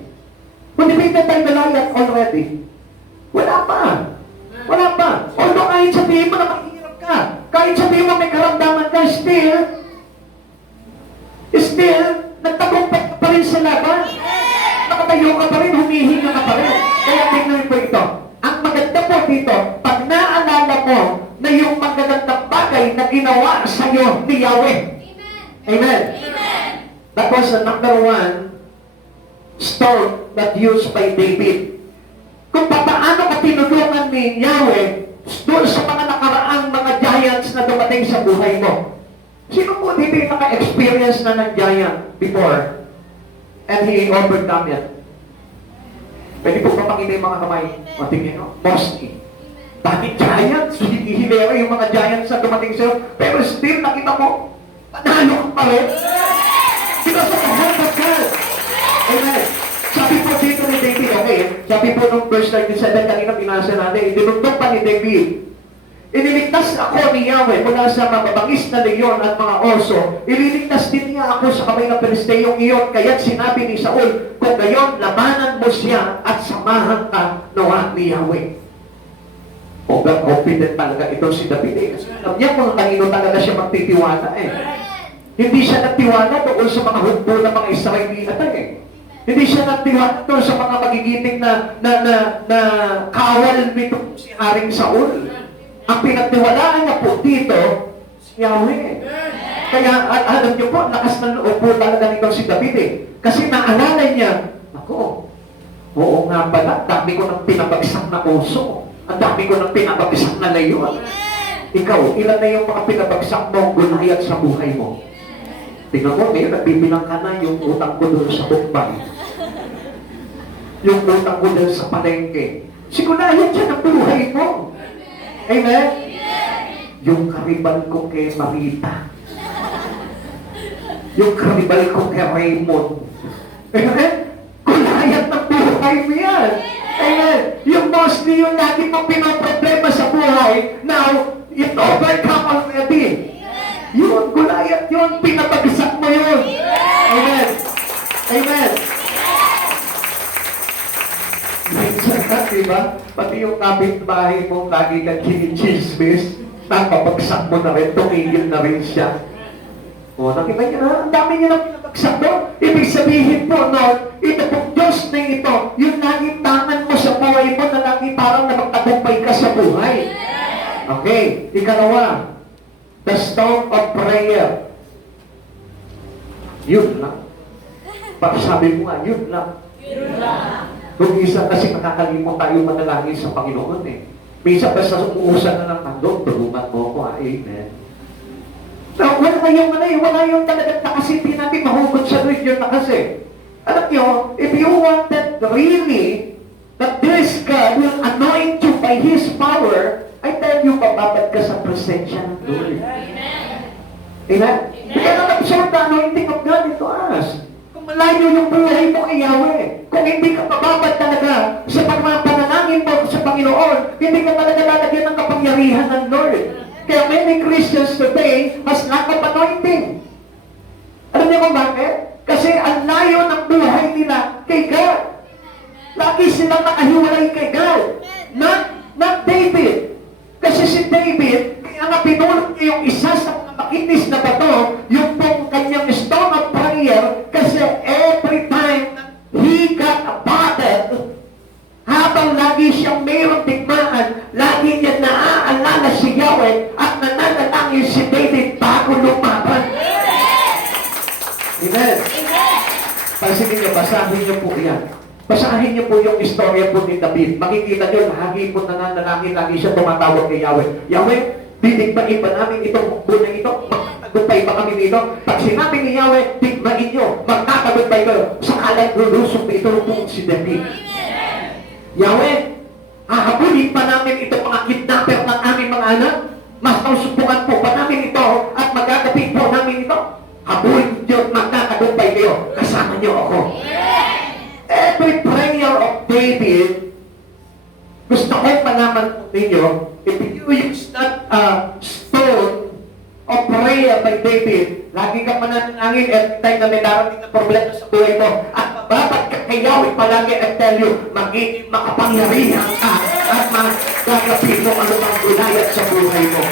Kung defeated by Goliath already? Wala pa. Wala pa. Although kahit sabihin mo na mahirap ka, kahit sabihin mo may karamdaman ka, still, nagtagumpay ka pa rin sa laban. Nakatayo ka pa rin, humihinga ka pa rin. Kaya tingnan po ito. Ang maganda po dito, pag naalala mo na yung magagandang bagay na ginawa sa iyo ni Yahweh. Amen. Amen. That was the number 1 stone that used by David. Kung paano ka tinulungan ni Yahweh doon sa mga nakaraang mga giants na dumating sa buhay mo. Sino po dito yung naka-experience na ng giant before and he overcome it? Pwede po papakita yung mga kamay. O tingin nyo, mostly. Bakit giants? Hihilera yung mga giants na dumating sa'yo. Pero still, nakita mo, panalo ka pa rin. Because of the hand of God. Amen. Sabi po dito ni David, okay, sabi po nung verse 37 kanina pinasa natin, itinugtog pa ni David, iniligtas ako ni Yahweh mula sa mababangis na leyon at mga oso. Ililigtas din niya ako sa kamay ng Pilisteyong iyon. Kaya't sinabi ni Saul, kung gayon, labanan mo siya at samahan ka nawa ni Yahweh. Overconfident talaga ito si David. Kasi alam niya kung kanino talaga siya magtitiwala eh. Hindi siya nagtiwala doon sa mga hukbo ng mga Israelita eh. Hindi siya nagtiwala doon sa mga magigiting na kawal nito si Haring Saul. Ang pinagtiwalaan niya po dito, si Yahweh. Kaya alam niyo po, lakas ng loob po talaga nito si David eh. Kasi naalala niya, ako, oo nga pala, dami ko ng pinabagsak na uso. Ang dami ko ng pinabagsak na layuan. Ikaw, ilan na yung mga pinabagsak mo, Goliath sa buhay mo? Tingnan mo, ngayon, nagbibilang ka na yung utang ko doon sa Bombay. Yung utang ko doon sa palengke. Siguro yan dyan ang buhay mo. Amen? Yung karibal ko kay Marita. Yung karibal ko kay Raymond. Amen? Goliath ng buhay mo yan. Amen? Yung mostly yung lagi mong pinaproblema sa buhay, now, it overcome already. Yun, Goliath yun, pinabagsak mo yun. Amen. Amen. Minsan ka, diba? Pati yung kapitbahay mo, lagi kang chinichismis, napabagsak mo na rin, tumigil na rin siya. O, nakita niya na, ang dami niya na pinabagsak mo. Ibig sabihin po, no, ito po, Diyos na ito, yung laging tangan mo sa buhay mo, na lagi parang napagtagumpay ka sa buhay. Okay, ikalawa, the stone of prayer. Yun lang. Para sabi mo nga, yun lang. Kung isa kasi nakakalimot tayo manalangin sa Panginoon eh. Minsan basta umuusan na ng tandong, tulungan mo ko, amen. So, wala yung talagang nakasiti natin mahugot sa Lord yun na kasi. Alam nyo, if you wanted really that this God will anoint you by His power, I tell you, bababad ka sa presensya ng Lord. Amen? Kaya nag-absorb the anointing of God into us. Kung malayo yung buhay mo kay Yahweh, kung hindi ka bababad talaga sa pagmapanalangin mo sa Panginoon, hindi ka talaga lalagyan ng kapangyarihan ng Lord. Kaya many Christians today has lack of anointing. Alam niyo kung bakit? Kasi ang layo ng buhay nila kay God. Lagi silang nakahiwalay kay God. Not David. Kasi si David, kaya nga pinulot niya yung isa sa mga makinis na bato, yung pong kanyang stone of prayer, kasi every time he got abutted, habang lagi siyang mayroong tigmaan, lagi niya naaalala si Yahweh at nananalangin si David bago lumaban. Amen. Pansinin niyo, basahin niyo po yan. Basahin niyo po yung istorya po ni David. Makikita niyo, lagi po nananalangin, lagi siya tumatawag kay Yahweh. Yahweh, titigmain ba namin itong buwan na ito? Magtatagumpay ba kami dito? Pag sinabi ni Yahweh, tigmain niyo, magtatagumpay kayo. Sakalang lulusog na ito po si David. Yahweh, hahabulin pa namin itong mga kidnapper ng aming mga anak? Mas nausubukan po ba namin ito at magagapit po namin ito? Habulin niyo, magtatagumpay kayo. Kasama niyo ako. Every prayer of David, gusto ko malaman ninyo, if you use that stone of prayer by David, lagi ka mananangin every time na may darating na problema sa buhay mo, at mababat ka kay Yahweh palagi, I tell you, magiging makapangyarihan ka at magagapin mo ano mang Goliath sa buhay mo.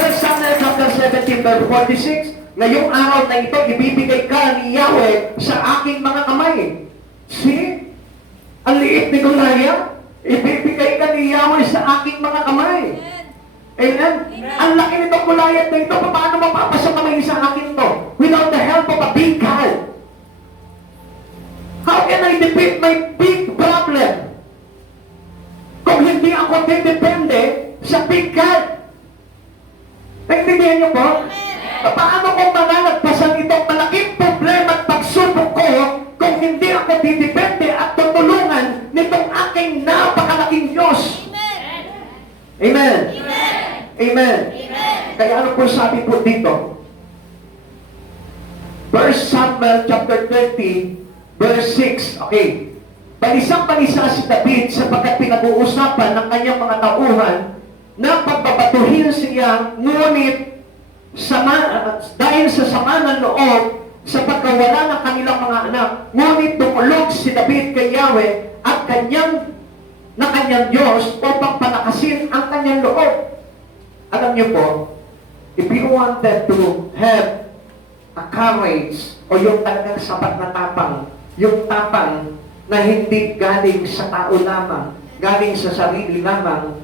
1 Samuel chapter 17 verse 46, ngayong araw na ito, ibibigay ka ni Yahweh sa aking mga kamay. See? Ang liit ni Goliath, ibibigay ka ni Yahweh sa aking mga kamay. Amen? Ang laki nitong Goliath na ito, paano mapapasa kamay sa akin to? Without the help of a big God. How can I defeat my big problem? Kung hindi ako depende sa big God. Naintindihan niyo po? Paano kung manalagpasan itong malaking problema at pagsubok ko kung hindi ako didepende at tutulungan nitong aking napakalaking Diyos? Amen. Amen. Kaya ano po sabi po dito? 1 Samuel chapter 20 verse 6. Okay. Balisang-balisa si David sapagkat pinag-uusapan ng kanyang mga tauhan na pagbabatuhin siya, ngunit dahil sa sama ng loob sa pagkawala ng kanilang mga anak, ngunit dumulog si David kay Yahweh at kanyang Diyos upang palakasin ang kanyang loob. Alam niyo po, if you wanted to have a courage o yung talagang sapat na tapang yung tapang na hindi galing sa tao lamang, galing sa sarili lamang,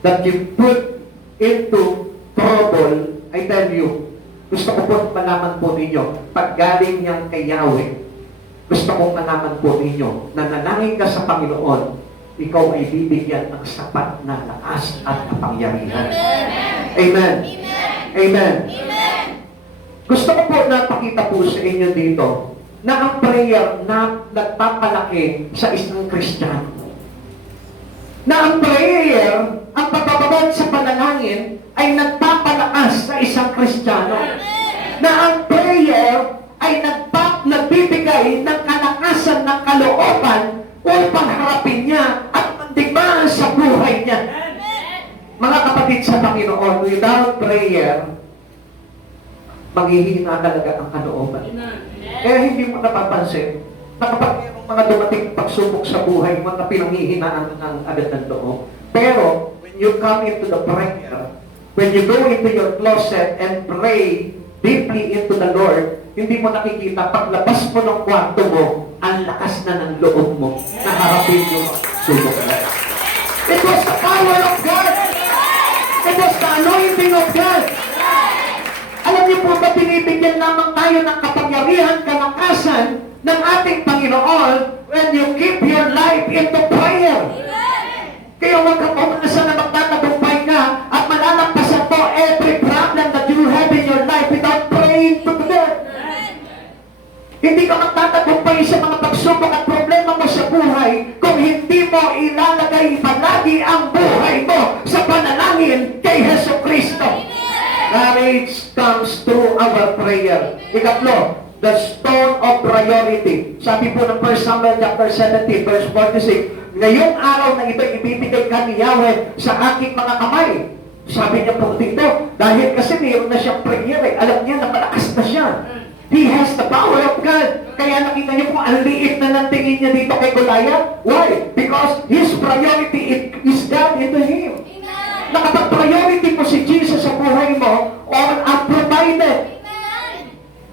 that you put into trouble, I tell you, gusto ko po malaman po ninyo, pag galing niyang kay Yahweh, gusto kong malaman po ninyo, na nanalangin ka sa Panginoon, ikaw ay bibigyan ng sapat na lakas at kapangyarihan. Amen. Amen. Gusto ko po napakita po sa inyo dito, na ang prayer na nagpapalaki sa isang Kristiyano. Na ang prayer, ang pagbababad sa panalangin, ay nagpapalakas sa isang Kristiyano. Na ang prayer ay nagbibigay ng kalakasan ng kalooban upang harapin niya at mandigmaan sa buhay niya. Mga kapatid sa Panginoon, without prayer, maghihina talaga ang kalooban. Kaya hindi mo napapansin na kapag mayroong mga dumating pagsubok sa buhay, mga pinanghihinaan ng agad ng loob. Pero, when you come into the prayer, when you go into your closet and pray deeply into the Lord, hindi mo nakikita, paglabas mo ng kwarto mo, ang lakas na ng loob mo na harapin yung subok na. It was the power of God. It was the anointing of God. Alam niyo po ba, binibigyan lamang tayo ng kapangyarihan, kalakasan ng ating Panginoon when you keep your life into prayer. Kaya huwag kang umasa na magtatagumpay ka at malalampasan mo every problem that you have in your life without praying to God. Hindi ka magtatagumpay sa mga pagsubok at problema mo sa buhay kung hindi mo ilalagay palagi ang buhay mo sa panalangin kay Hesus Kristo. Courage comes through our prayer. Ikatlo, the stone of priority. Sabi po ng 1 Samuel chapter 17, verse 46, ngayong araw na ito, ibibigay ka ni Yahweh sa aking mga kamay. Sabi niya po dito, dahil kasi mayroon na siyang prayer, alam niya na malakas na siya. He has the power of God. Kaya nakita niyo po, ang liit na ng tingin niya dito kay Goliath. Why? Because his priority is God into him. Nakapag-priority mo si Jesus sa buhay mo, all are provided.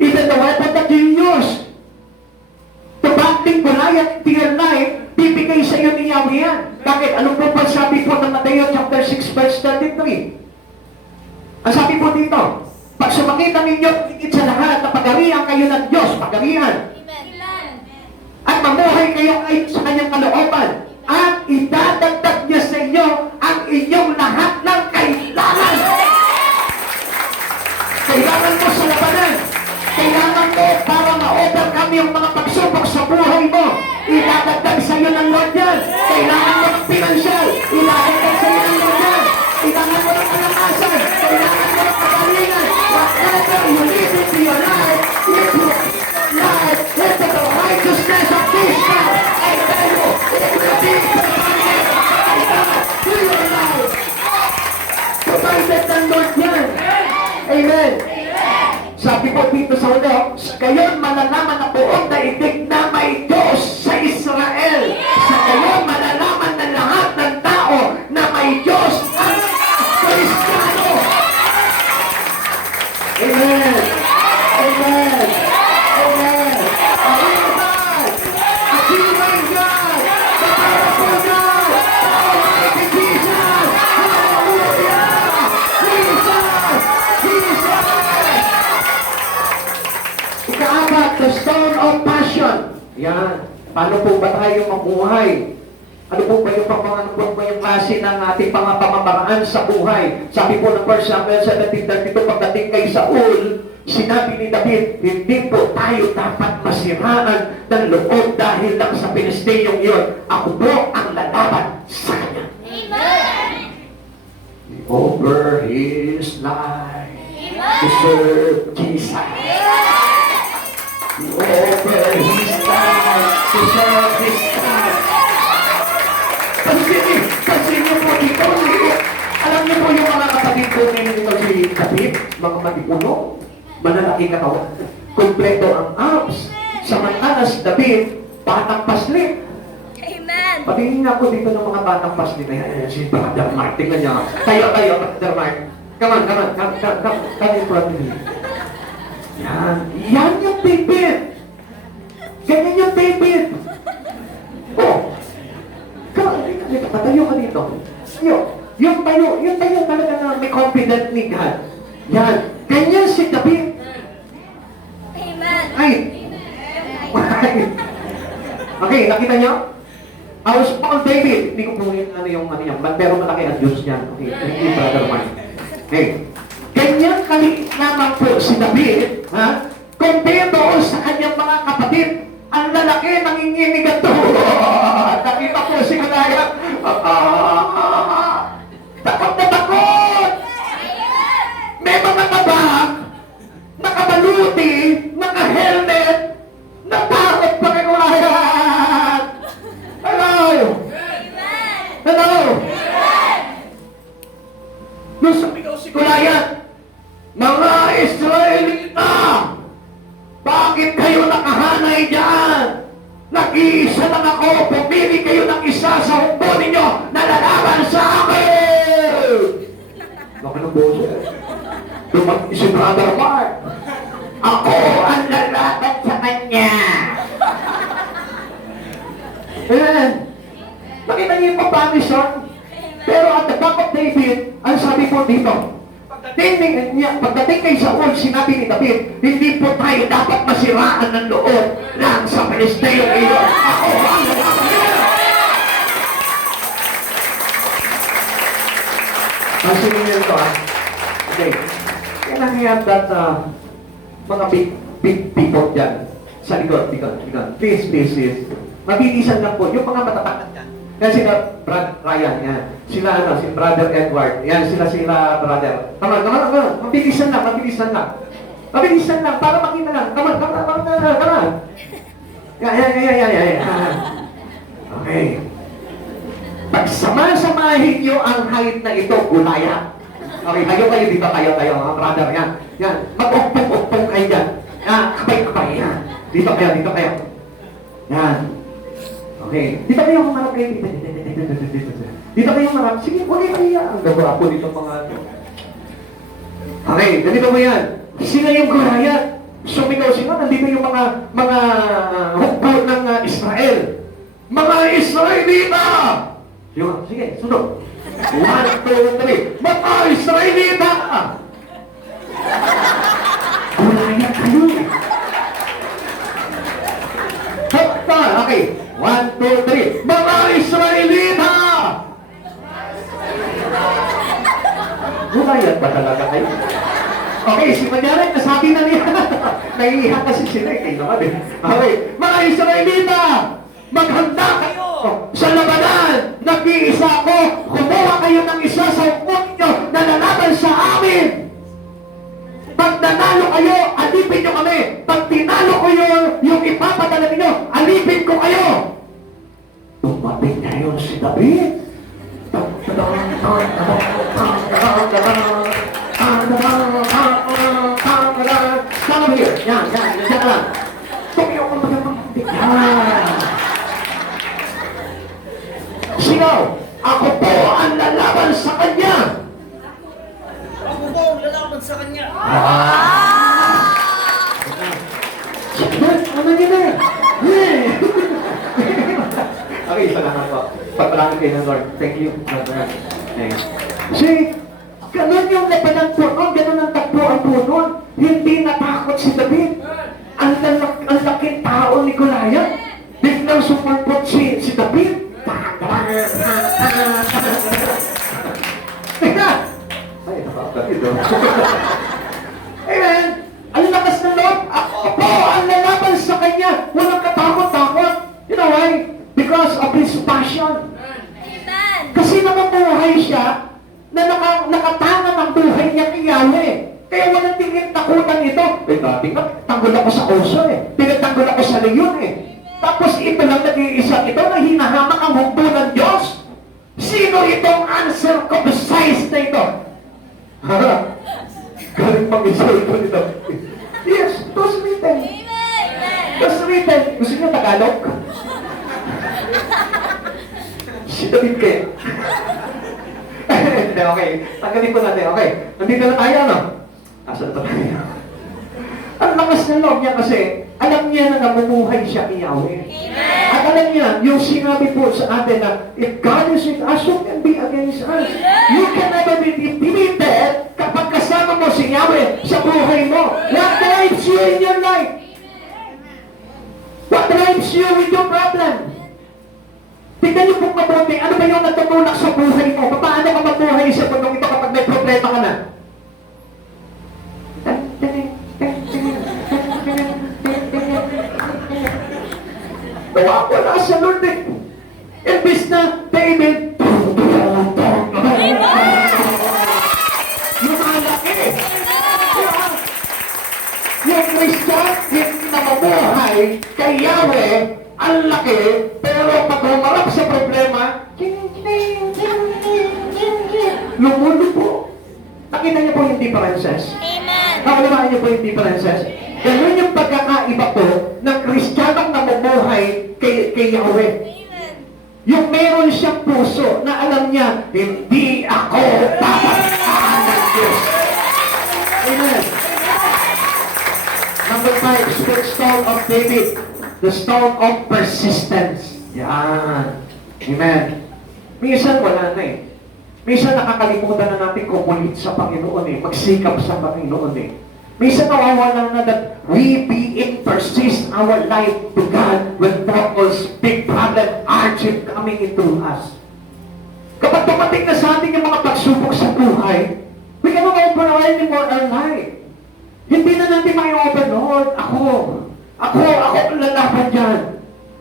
Even the weapon that you use to battle Goliath into your life, bibigay sa iyo ni Yahweh yan. Bakit? Ano po ba sabi po ng Mateo chapter 6 verse 33? Ang sabi po dito, pag sumakita ninyo, higit sa lahat na pagarihan kayo ng Diyos, pagarihan. At mamuhay kayo ayon sa kanyang kalooban. At idadagdag niya sa inyo ang inyong lahat ng kailangan. Kailangan mo sa labanan. Kailangan mo para ma-overcome yung mga pagsubok sa buhay mo. Idadagdag sa iyo ng Lord yan. Kailangan mo ng pinansyal. Idadagdag sa iyo ng Lord yan. Kailangan mo ng kalakasan. Kailangan mo ng kagalingan. Whatever you live into your life, if you life into the righteousness of this God, I tell you, it will be provided by God to your life. Provided ng Lord yan. Amen. Sabi po dito sa ulo, gayon malalaman na buong daigdig na may Diyos sa Israel. Sa gayon malalaman ng lahat ng tao na may Diyos ang Kristiyano. Amen. Amen. Amen. Amen. Achieving God. The powerful God. The Almighty Jesus. Hallelujah. Jesus. Jesus. Ikaapat, the stone of passion. Yan. Paano po ba tayo mabuhay? Ano po ba yung klase ng ating pamamaraan sa buhay? Sabi po ng 1 Samuel 17:32, pagdating kay Saul, sinabi ni David, hindi po tayo dapat masiraan ng loob dahil lang sa Pilisteyong yun. Ako po ang lalaban sa kanya. Amen. Over his life to serve Jesus. Over his life to serve his God. Kasi niyo po ito, alam niyo po yung mga kapatid ko ngayon ito si David, mga matipuno, malalaki katawan, kompleto ang arms. Samantala si David, batang paslit. Amen. Patingin nga po dito ng mga batang paslit. Ayan, si Brother Mark, tingnan niya. Tayo, Brother Mark. Come on, come in front of me. Yan yung David. Ganyan yung David. Oh. Patayo ka dito. Yung tayo talaga na may confident ni God. Yan. Ganyan si David. Amen. Ay. Okay, nakita niyo? I was called David. Hindi ko po yung ano yan. Pero malaki ang Diyos niyan. Okay, thank you, Brother Mike. Okay. Ganyan kaliit lamang po si David, ha? Compare doon sa kanyang mga kapatid. Ang lalaki nanginginig at nakita po si Goliath. Takot na takot! May mga tabak, nakabaluti, naka-helmet, natakot pa kay Goliath! Hello! Hello! Nung sumigaw si Goliath, mga Israelita! Bakit kayo nakahanay dyan? Nag-iisa lang ako, pumili kayo ng isa sa hukbo ninyo na lalaban sa akin! Laki ng boses. Dumating si Brother Mark. Ako ang lalaban sa kanya. Ayan. Nakita niyo yung papanisyon? Pero at the back of David, ang sabi po dito, pagdating kay Saul, sinabi ni David, hindi po tayo dapat masiraan ng loob lang sa Palestine iyo. Ako ang lalaban niya. Pansinin niyo ito, ha? Okay. Kailangan yan that mga big people dyan sa likod. Please. Mabilisan lang po. Yung mga matatakan dyan. Yan sila, Brad Ryan, yan. Sila, si Brother Edward. Yan, sila, brother. Come on. Mabilisan lang. Mabilisan lang, para makita lang. Come on. Yan. Okay. Pagsama-samahin niyo ang height na ito, Goliath. Okay, kayo dito, kayo, mga brother, yan. Mag-upong kayo dyan. Kapay, yan. Dito kayo. Yan. Okay. Dito kayo kumarap kayo. Dito kayo kumarap. Sige, huwag kayo yan. Ang gagawa po dito mga ano. Okay, ganito mo yan. Sila yung Goliath. Sumigaw sila. Nandito yung mga hukbo ng Israel. Mga Israelita! Sige, sunod. 1, 2, 3. Mga Israelita! Goliath kayo. Okay. 1, 2, 3. Mga Israelita! Goliath ba talaga kayo? Okay, si Manyaray, nasabi na niya. Naiiyak kasi sila, kayo naman eh. Okay, mga Israelita! Maghanda kayo sa labanan! Nag-iisa ako! Kumuha kayo ng isa sa ukot nyo na lalaban sa amin! Pag nanalo kayo, alipin nyo kami. Pag tinalo ko yung ipapadala ninyo, alipin ko kayo. Dumating ngayon si David. Come here. Yan lang. Tumiyo ko magpapagpapit. Sigaw, ako po ang lalaban sa kanya. Ako po ang lalaban sa kanya. Ano yun eh? Okay, salamat po. Pagpalangin kayo ng Lord. Thank you. Thanks. See, ganun yung labanan po nun, ganun ang takbuhan po nun. Hindi natakot si David. Ang laking tao ni Goliath. Biglang sumulpot si David. Ay, nakakapit o. Amen. Ang lakas ng loob. Ako po ang lalaban sa kanya. Walang katakot-takot. You know why? Because of his passion. Amen. Kasi namamuhay siya na nakatanga ng buhay niya kay Yahweh. Kaya walang tingin takutan ito. Dati nga, tanggol ako sa oso eh. Pinagtanggol ako sa leyon eh. Tapos ito lang nag-iisa ito na hinahamak ang hukbo ng Diyos. Sino itong uncircumcised na ito? Galing pang-isa ito nito. Yes, it was written. It was written. Gusto niyo Tagalog? Si David kayo. Hindi, okay. Tanggalin po natin. Okay. Nandito na tayo, no? Asan pa tayo? Ang lakas ng loob niya kasi alam niya na namumuhay siya kay Yahweh. Amen. At alam niya, yung sinabi po sa atin na, if God is with us, who can be against us? You can never be defeated kapag kasama mo si Yahweh sa buhay mo. What drives you in your life? What drives you with your problem? Tignan niyo pong mabuti, ano ba yung natutulak sa buhay mo? Paano ka mabuhay sa mundong ito kapag may problema ka na? Nawa ko na sa Lord eh. Imbis na David, lumalaki. Yung Christian, hindi na mabuhay kay Yahweh, ang laki, pero pag humarap sa problema, lumulupo. Nakita niyo po yung differences? Amen. Nakalimaan niyo po yung differences? Ganun yung pagkakaiba po ng Kristiyanong namumuhay kay Yahweh. Amen. Yung meron siyang puso na alam niya, hindi ako papasahan ng Diyos. Amen. Number 5, the stone of David. The stone of persistence. Yan. Amen. Minsan wala na eh. Minsan nakakalimutan na natin kumulit sa Panginoon eh. Magsikap sa Panginoon eh. Minsan nawawala na that we being persist our life to God when troubles, big problem, hardship coming into us. Kapag dumating na sa atin yung mga pagsubok sa buhay, we cannot override anymore our life. Hindi na natin may-overlord. Ako ang lalaban dyan.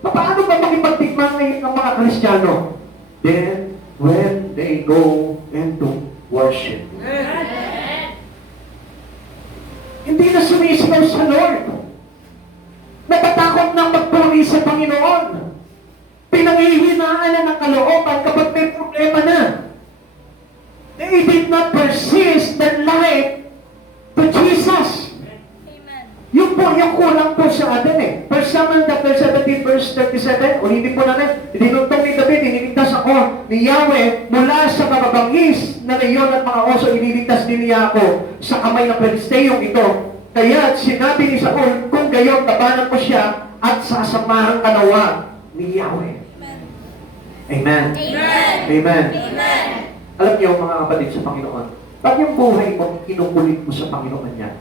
Paano ba makipagtikman ngayon ng mga Kristiyano? Then, when they go into worship. Hindi na sumisigaw sa Lord. Natatakot na magpuri sa Panginoon. Pinanghihinaan na ng kalooban kapag may problema na. They did not persist their life to Jesus. Amen. Yung po, yung kulang po sa atin eh. 1 Samuel chapter 17 verse 37, ulitin po natin, dinuntong ni David, iniligtas ako ni Yahweh mula sa mababangis na leyon at mga oso, iniligtas din niya ako sa kamay ng Filisteyong ito. Kaya sinabi ni Saul, kung gayon, tabanan ko siya at sasamahan kanawa ni Yahweh. Amen. Amen. Amen. Amen. Alam niyo mga kapatid sa Panginoon, pag yung buhay mo, kinukulit mo sa Panginoon yan.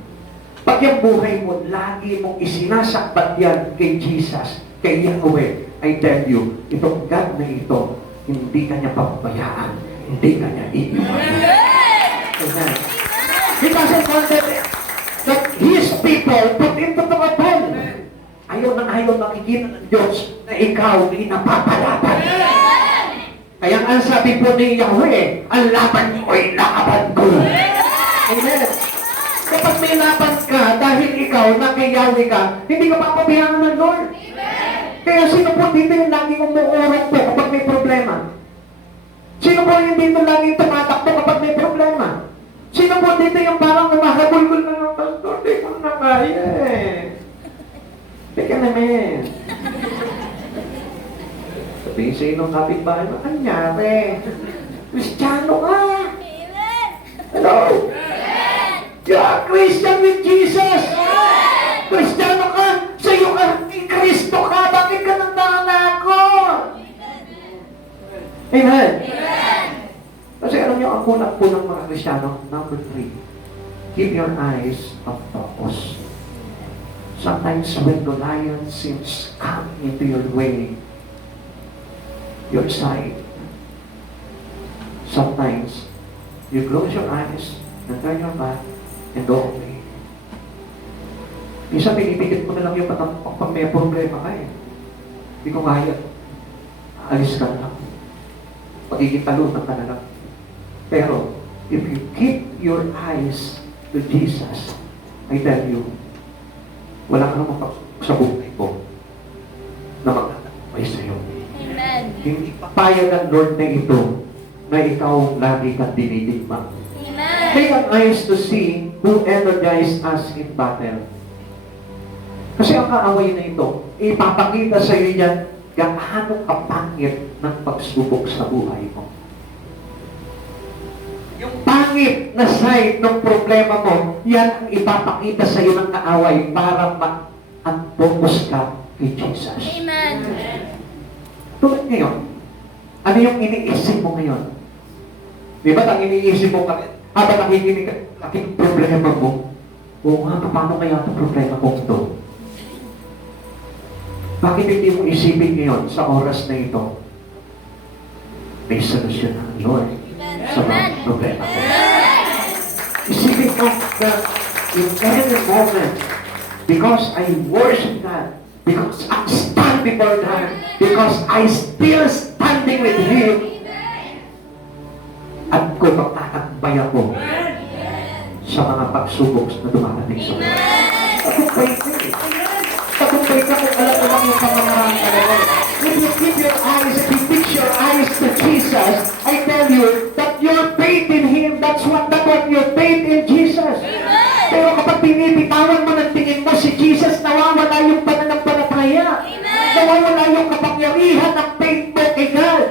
Pag yung buhay mo, lagi mong isinasakbat yan kay Jesus, kay Yahweh, I tell you, itong God na ito, hindi ka niya papabayaan, hindi ka niya iiwanan. Amen. He doesn't want that His people put into the battle. Ayaw makikita ng Diyos na ikaw ay napapalaban. Kaya ang sabi po ni Yahweh, ang laban mo ay laban ko. Amen. Kapag may laban ka, dahil ikaw, na kay Yahweh ka, hindi ka papabayaan ng Lord. Kaya sino po dito yung laging umuurong po kapag may problema? Sino po yung dito laging tumatakbo kapag may problema? Sino po dito yung parang umahabol-gul na ng pastor? Di ko na kaya eh. Teka naman. Sabihin sa inong kapitbahay, anyari? Kristiyano ka! Amen. Hello? You are Christian with Jesus! Kristiyano ka! Sa'yo ka! Kristo ka! Bakit ka nagdangakon? Amen! Kasi alam niyo, ang kulang po ng mga Kristiyano, number 3, keep your eyes on focus. Sometimes when the lion seems coming into your way, your side, sometimes you close your eyes and turn your back and go away. Minsan pinipikit mo na lang yung patampak pag may problema ka eh. Hindi ko kaya. Alis ka na lang. Pagiging talunan ka na lang. Pero, if you keep your eyes to Jesus, I tell you, wala ka namang sa buhay ko na magtatapay sa'yo. Amen. Hindi papayag ang Lord na ito na ikaw lagi kang dinidigma. Amen. Take our eyes to see who energized us in battle. Kasi ang kaaway na ito, ipapakita sa iyo yan gaano kapangit ng pagsubok sa buhay mo. Yung pangit na side ng problema mo, yan ang ipapakita sa iyo ng kaaway para at focus ka kay Jesus. Amen. Tulad ngayon, ano yung iniisip mo ngayon? Di ba ang iniisip mo habang nakikinig ka, aking problema mo? Oo nga, paano kaya ang problema ko ito? Bakit hindi mo isipin ngayon sa oras na ito? May solusyon ang Lord sa mga problema ko. Isipin mo na in every moment, because I worship God, because I stand before God, because I still standing with Him, at ko magtatakbay ako sa mga pagsubok na dumarating sa mga. Tagumpay ka eh. Tagumpay ka kung alam mo lang yung pangangarang ka naman. If you keep your eyes, if you fix your eyes to Jesus, I tell you that your faith in Him, that's what your faith in Jesus. Pero kapag pinipitawan mo ng tingin mo si Jesus, nawawala yung pananampalataya. Nawawala yung kapangyarihan ng faith mo kay God.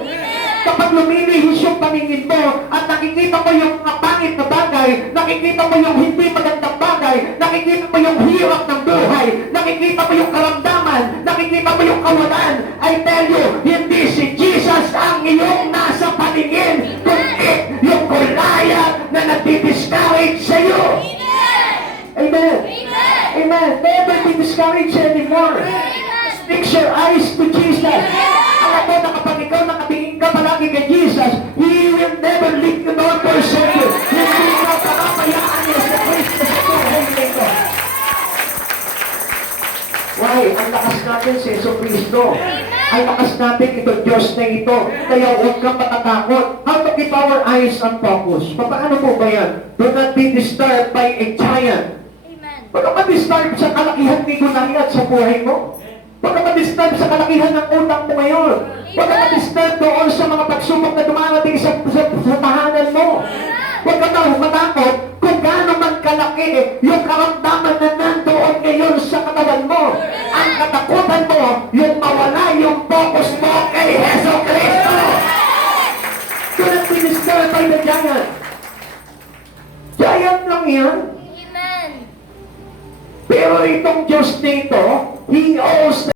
Kapag lumilihis yung paningin mo at nakikita mo yung pangit na bagay, nakikita mo yung hindi magandang bagay, nakikita mo yung hirap ng buhay, nakikita mo yung karamdaman, nakikita mo yung kawalan, I tell you, hindi si Jesus ang iyong nasa paningin, kundi yung Goliath na nagdi-discourage sa iyo. Amen. Amen. Never be discouraged anymore. Fix your eyes to Jesus. Alam mo na kapag ikaw nakatingin ka palagi kay Jesus, He will never leave you nor forsake you. Hindi ka papayaan niya sa Kristo sa buhay nito. Why? Ang lakas natin si Yesu Kristo. Ang lakas natin ito, Diyos na ito. Kaya huwag kang matatakot. How to keep our eyes on focus? Paano po ba yan? Do not be disturbed by a giant. Huwag ka ma-disturb sa kalakihan ni Goliath sa buhay mo. Huwag ka ma-disturb sa kalakihan ng utang mo ngayon. Huwag ka ma-disturb doon sa mga pagsubok na dumarating sa tahanan mo. Huwag ka matakot kung gaano man kalaki yung karamdaman na nandoon ngayon sa katawan mo. Ang katakutan mo, yung mawala yung focus mo kay Yesu Kristo. Do not be disturbed by the giant. Giant lang yan. Pero itong Diyos na ito, He owes